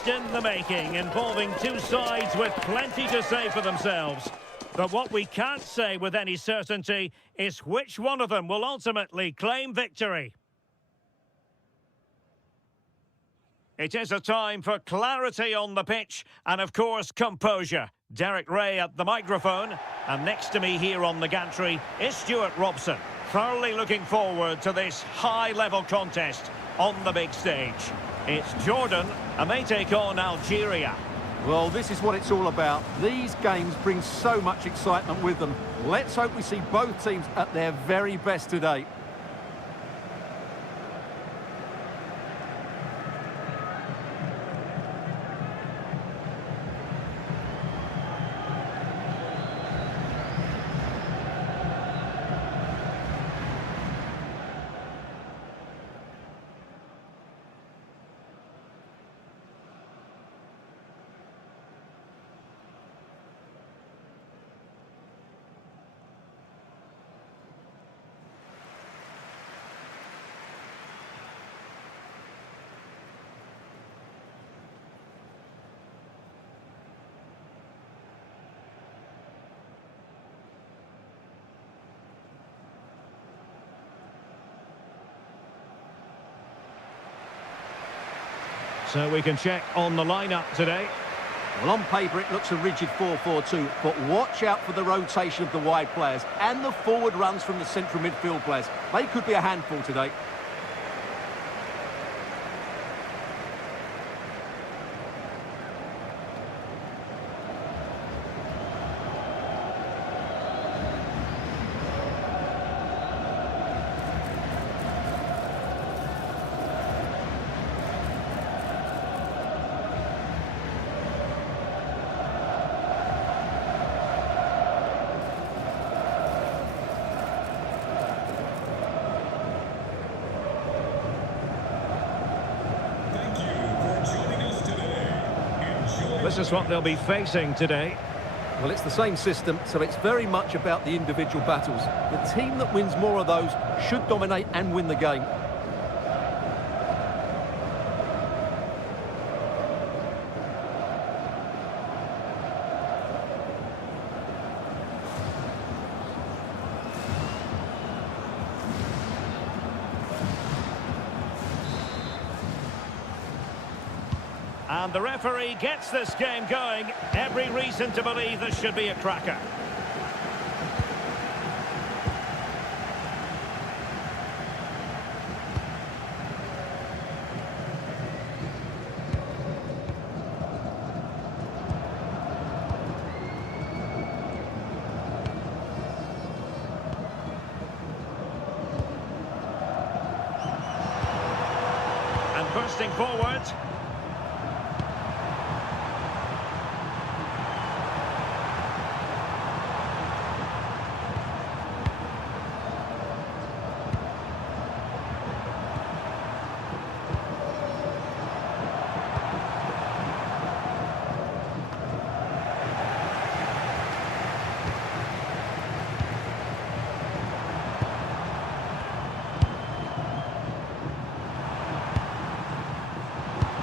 contest in the making, involving two sides with plenty to say for themselves. But what we can't say with any certainty is which one of them will ultimately claim victory. It is a time for clarity on the pitch and, of course, composure. Derek Ray at the microphone, and next to me here on the gantry is Stuart Robson. Thoroughly looking forward to this high-level contest on the big stage. It's Jordan, and they take on Algeria. Well, this is what it's all about. These games bring so much excitement with them. Let's hope we see both teams at their very best today. So we can check on the lineup today. Well, on paper it looks a rigid 4-4-2, but watch out for the rotation of the wide players and the forward runs from the central midfield players. They could be a handful today. This is what they'll be facing today. Well, it's the same system, so it's very much about the individual battles. The team that wins more of those should dominate and win the game. And the referee gets this game going. Every reason to believe this should be a cracker. And bursting forward.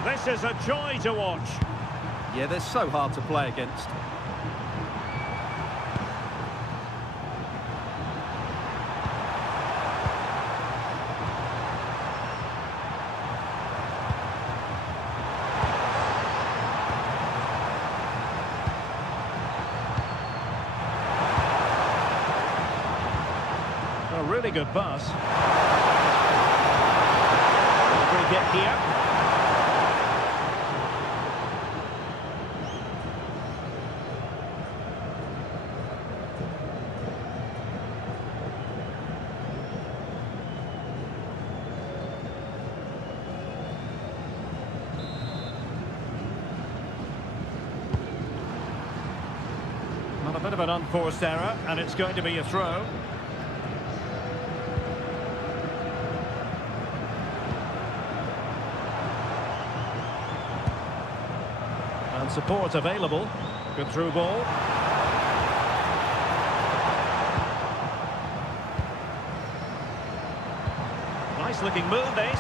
This is a joy to watch. Yeah, they're so hard to play against. A really good pass. Free kick here. Well, a bit of an unforced error, and it's going to be a throw. And support available. Good through ball. Nice looking move, this.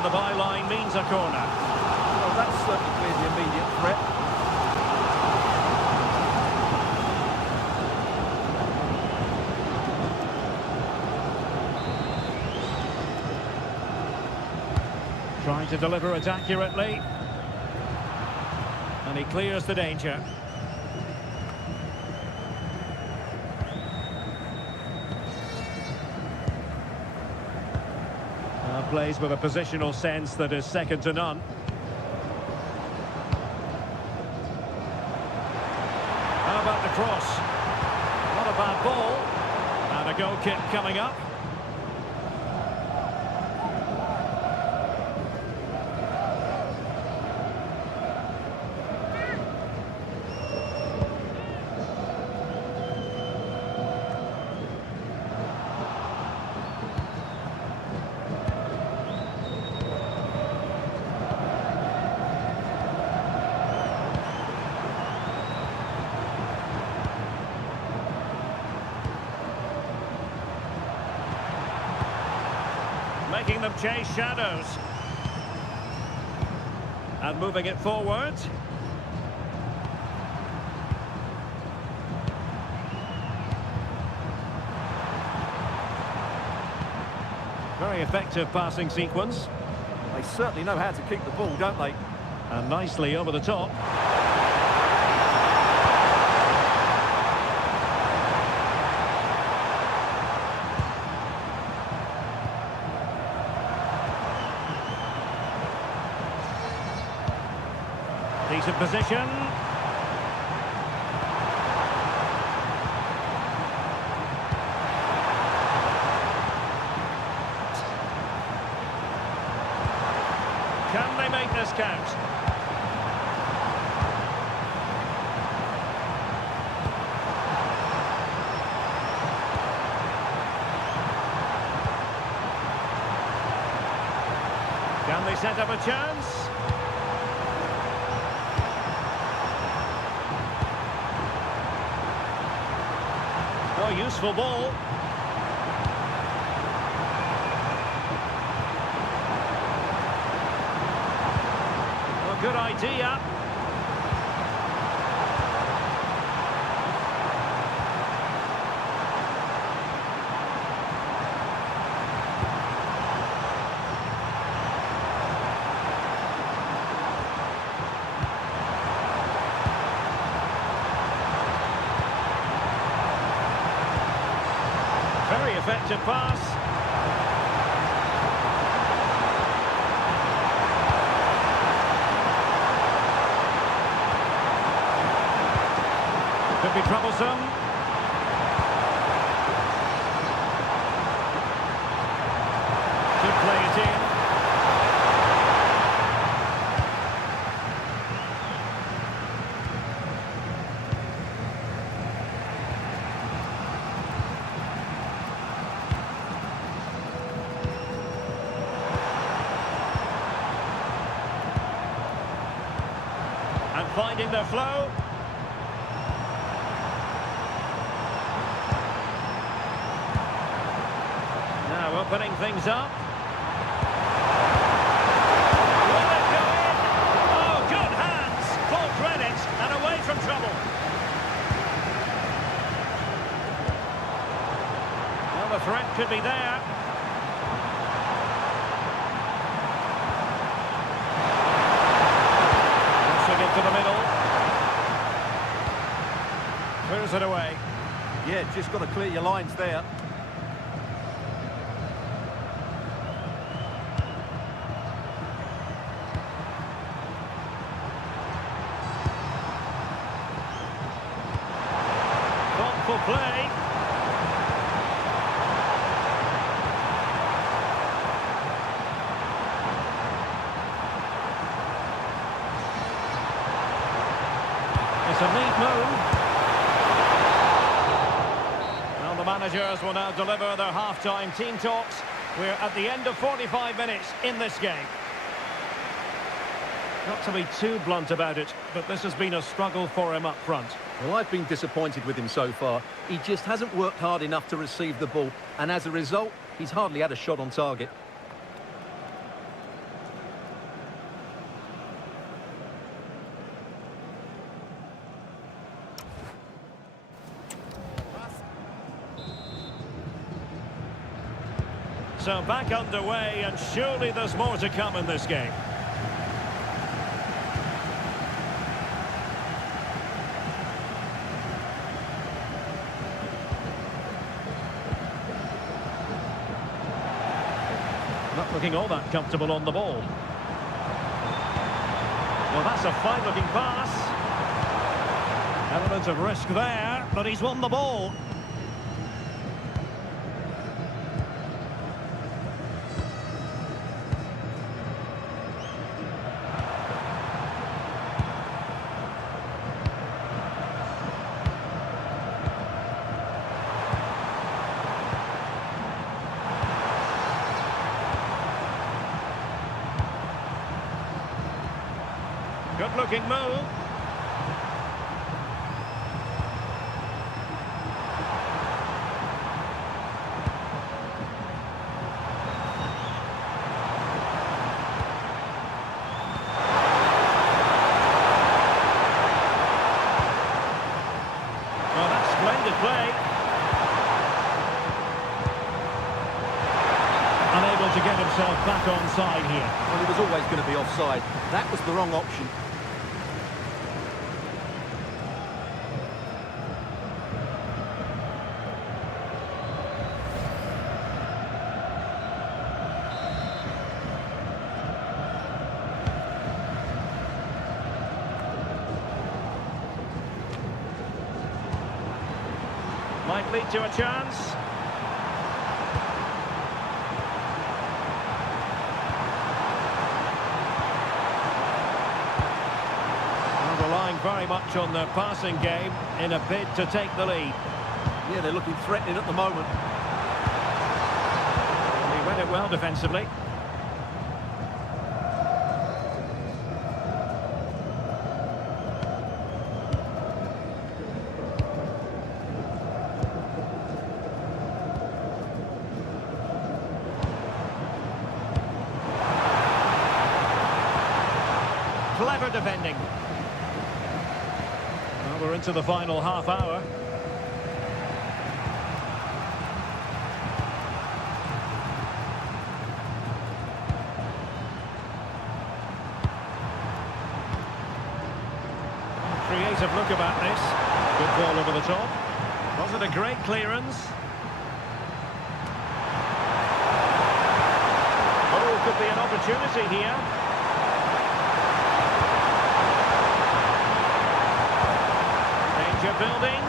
over the byline means a corner. Well, that's certainly cleared the immediate threat. Trying to deliver it accurately. And he clears the danger. Plays with a positional sense that is second to none. How about the cross? Not a bad ball. And a goal kick coming up. Making them chase shadows. And moving it forward. Very effective passing sequence. They certainly know how to keep the ball, don't they? And nicely over the top. Decent position. Can they make this count? Can they set up a chance? Oh, useful ball. Oh, good idea. Very effective pass. Could be troublesome. Could play it in. And finding their flow. Now opening things up. Will it go in? Oh, good hands. Full credit and away from trouble. Well, the threat could be there. Into the middle. Clears it away. Yeah, just got to clear your lines there. Thoughtful play. It's a neat move. Well, the managers will now deliver their half-time team talks. We're at the end of 45 minutes in this game. Not to be too blunt about it, but this has been a struggle for him up front. Well, I've been disappointed with him so far. He just hasn't worked hard enough to receive the ball, and as a result, he's hardly had a shot on target. So back underway, and surely there's more to come in this game. Not looking all that comfortable on the ball. Well, that's a fine-looking pass. Element of risk there, but he's won the ball. Good-looking move. Well, that's splendid play. Unable to get himself back onside here. Well, he was always going to be offside. That was the wrong option. Might lead to a chance. Well, relying very much on the passing game in a bid to take the lead. Yeah, they're looking threatening at the moment. He read it well defensively. Clever defending. Well, we're into the final half hour. Creative look about this. Good ball over the top. Was it a great clearance? Oh, could be an opportunity here. Danger building.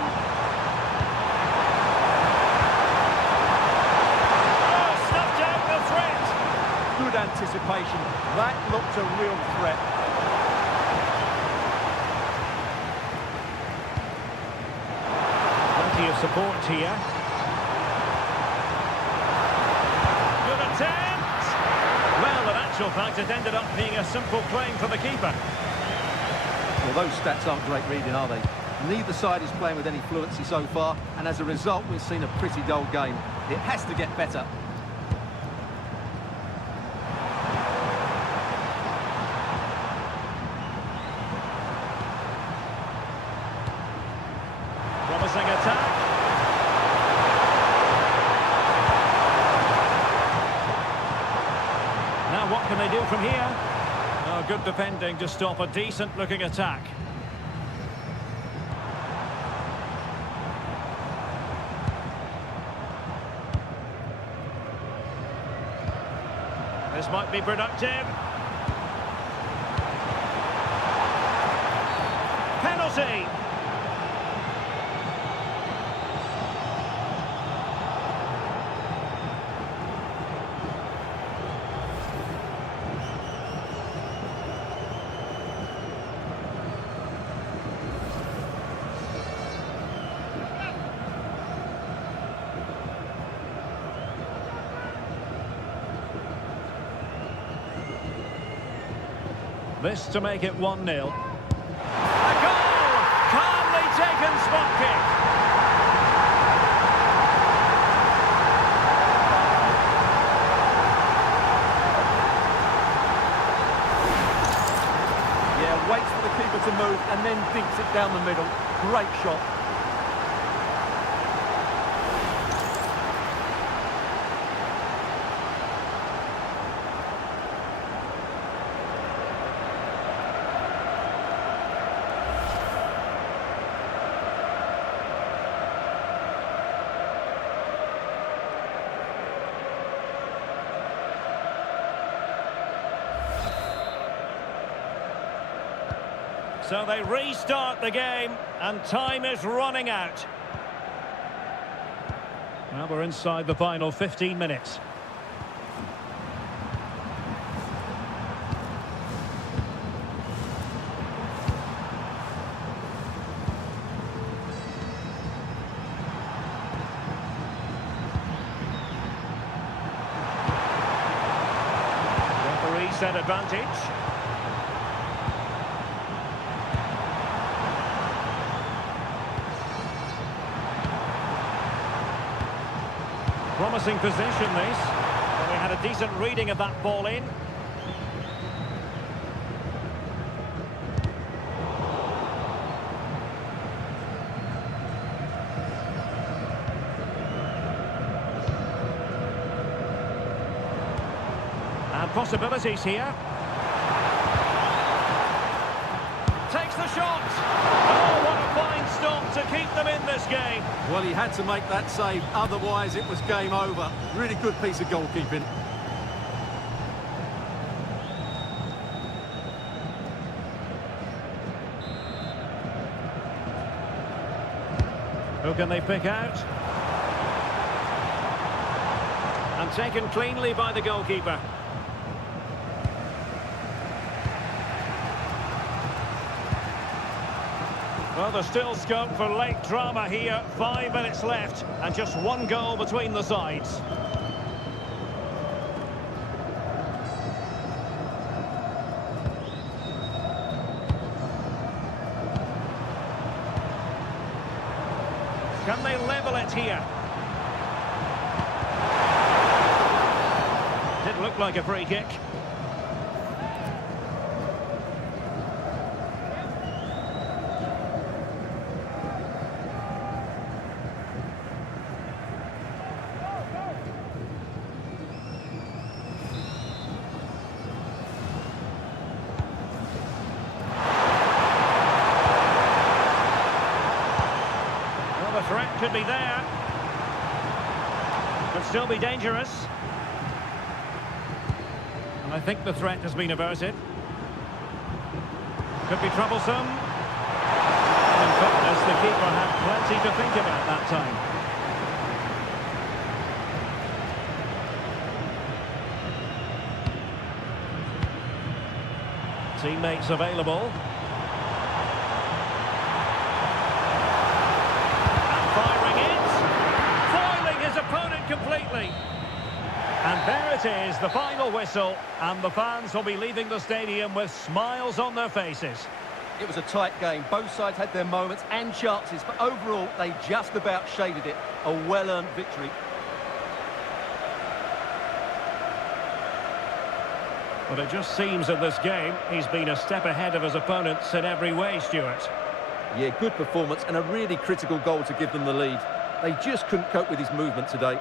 Oh, snuffed out the threat. Good anticipation. That looked a real threat. Plenty of support here. Good attempt. Well, in actual fact, it ended up being a simple claim for the keeper. Well, those stats aren't great reading, are they? Neither side is playing with any fluency so far, and as a result, we've seen a pretty dull game. It has to get better. Promising attack. Now what can they do from here? Oh, good defending to stop a decent-looking attack. This might be productive. Penalty! This to make it 1-0. A goal! Calmly taken spot kick. Yeah, waits for the keeper to move and then dinks it down the middle. Great shot. So they restart the game, and time is running out. Well, we're inside the final 15 minutes. Referee set advantage. Promising position, this. Well, we had a decent reading of that ball in. And possibilities here. Takes the shot. Oh, what a fine stop to keep them in this game. Well, he had to make that save, otherwise it was game over. Really good piece of goalkeeping. Who can they pick out? And taken cleanly by the goalkeeper. Well, there's still scope for late drama here. 5 minutes left and just one goal between the sides. Can they level it here? Didn't look like a free kick. The threat could be there. Could still be dangerous. And I think the threat has been averted. Could be troublesome. In fairness, the keeper had plenty to think about that time. Teammates available. Completely. And there it is, the final whistle, and the fans will be leaving the stadium with smiles on their faces. It was a tight game. Both sides had their moments and chances, but overall they just about shaded it. A well-earned victory. But it just seems in this game he's been a step ahead of his opponents in every way, Stuart. Yeah, good performance and a really critical goal to give them the lead. They just couldn't cope with his movement today.